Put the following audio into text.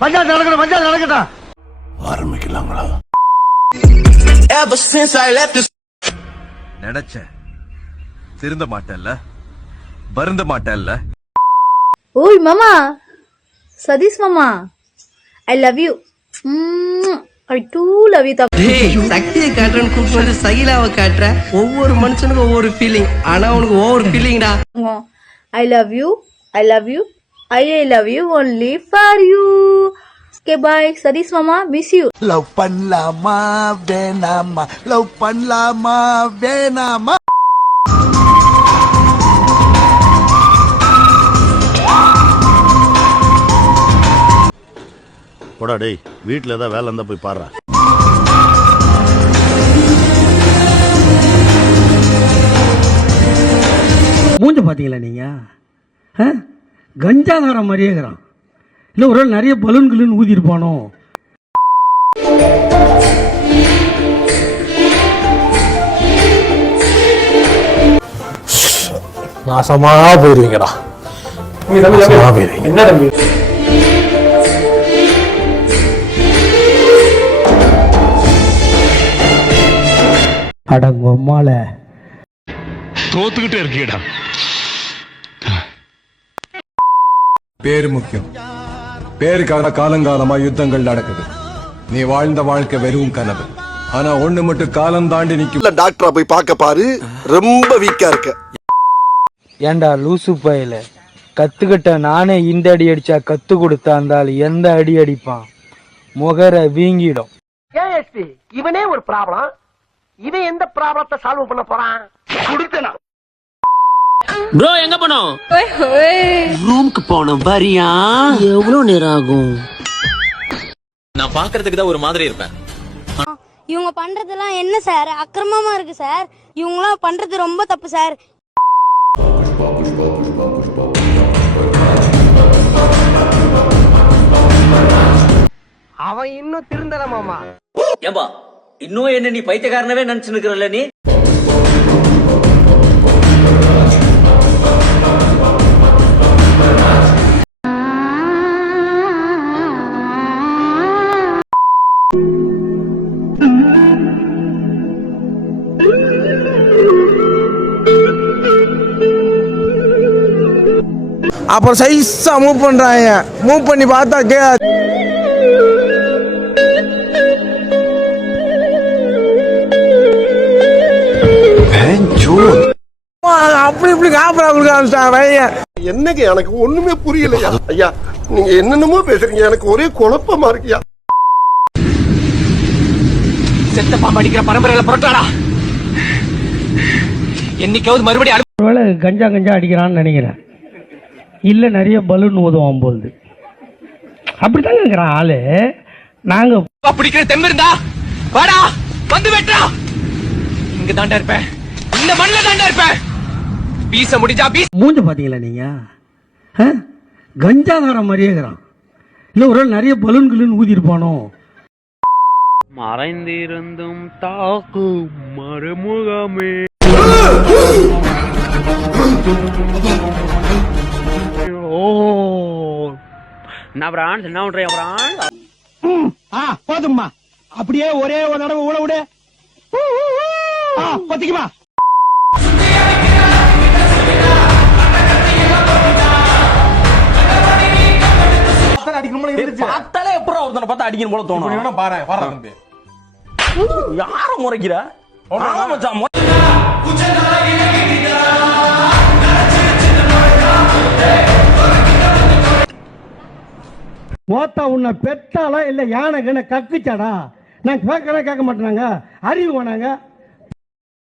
பஞ்சாயத்து நடக்கணும், பஞ்சாயத்து நடக்கட்டும். ஆரம்பிக்கலாங்களா? நினைச்ச திருந்த மாட்டல்ல, வருந்த மாட்டல்ல. ஓய் மாமா, சதீஷ் மாமா, I love you. I too love you. சக்தியை காட்டுறேன்னு கூப்பிட்டு வந்து சகிலாவை காட்டுற. ஒவ்வொரு மனுஷனுக்கும் ஒவ்வொரு ஃபீலிங். ஆனா உனக்கு ஒவ்வொரு ஃபீலிங்டா. I love you. I love you. I love you only for you. Okay, bye. Sadish mama, miss you. Love பண்ணலாமா வேணாமா, லவ் பண்ணலாமா வேணாமா? போடா டேய், வீட்டில் ஏதாவது வேலை இருந்தால் போய் பாடுறா. மூஞ்ச பார்த்தீங்களா நீங்கள்? கஞ்சாதாரம் மாதிரியே இருக்கிறான். இல்லை ஒரு நாள் நிறைய பலூன் கிலூன் ஊதிருப்பானோ? நாசமா போயிருவீங்கடா. என்ன தம்பி? அடங்கம்மால தோத்துக்கிட்டே இருக்கீடா. பேரு முக்கியம். பேருக்காக காலங்காலமா யுத்தங்கள் நடக்குது. நீ வாழ்ந்த வாழ்க்கை வெறும் கனவு. ஆனா ஒண்ணு மட்டும் காலம் தாண்டி நிக்கும். டாக்டரா போய் பார்க்க பாரு, ரொம்ப வீக்கா இருக்க. ஏண்டா லூசு பையில, கத்துக்கிட்ட நானே இந்த அடி அடிச்சா கத்து கொடுத்தாந்தாலும் எந்த அடி அடிப்பான்? முகர வீங்கிடும். இவனே ஒரு ப்ராப்ளம். இவன் எந்த ப்ராப்ளத்தை சால்வ் பண்ண போறான்? கொடுத்தனா ப்ரோ, எங்க போனோம்? ரூமுக்கு போனோம். வரியா? எவ்வளவு நேரம் ஆகும்? நான் பாக்குறதுக்கு தான் ஒரு மாதிரி இருப்பேன். இவங்க பண்றதெல்லாம் என்ன சார்? அக்கிரமமா இருக்கு சார். இவங்கலாம் பண்றது ரொம்ப தப்பு சார். அவன் இன்னும் திருந்தல மாமா. ஏம்பா, இன்னும் என்ன நீ பைத்தியக்காரனவே நினைச்சு நிக்கிறல்ல நீ? அப்புறம் சைஸா மூவ் பண்றாங்க. மூவ் பண்ணி பார்த்தா அப்படி இப்படி காப்பரா கொடுக்க. என்னங்க எனக்கு ஒண்ணுமே புரியலையா? ஐயா நீங்க என்னென்னமோ பேசுறீங்க, எனக்கு ஒரே குழப்பமா இருக்கியா. செத்த பாம்பு அடிக்கிற பரம்பரையில புரட்டாடா. என்னைக்காவது மறுபடியும் ஒருவேளை கஞ்சா அடிக்கிறான்னு நினைக்கிறேன். இல்லை நிறைய பலூன் ஊதுவான் போகுது. அப்படித்தாங்க இருக்கிறான் ஆளு. நாங்க பிடிக்கிற தெம்பு இருந்தா வாடா, வந்து வெட்டா. இங்க தாண்டா இருப்பேன், இந்த மண்ணில தாண்டா இருப்பேன். பீச முடிஞ்சா பீஸ். மூஞ்ச பாத்தீங்களா நீங்க? கஞ்சாதாரம் மாதிரியே இருக்கிறான். இல்லை ஒரு நாள் நிறைய பலூன் கிலூன் ஊதிருப்பானோ? மறைந்திருந்தும் தாக்கும் மறுமுகமே. போதும்மா, அப்படியே ஒரே ஒரு தடவை ஊழ விடு. பத்திக்குமா? பார்த்தாலே எப்பறம் ஒருத்தனை பார்த்து அடிக்கணும் போல தோணும். யார முறைக்கிற? மோத்தா உன்னை பெத்தாலா இல்ல யானை கக்குச்சாடா? நான் கேட்க மாட்டேனாங்க. அறிவு வேணாங்க.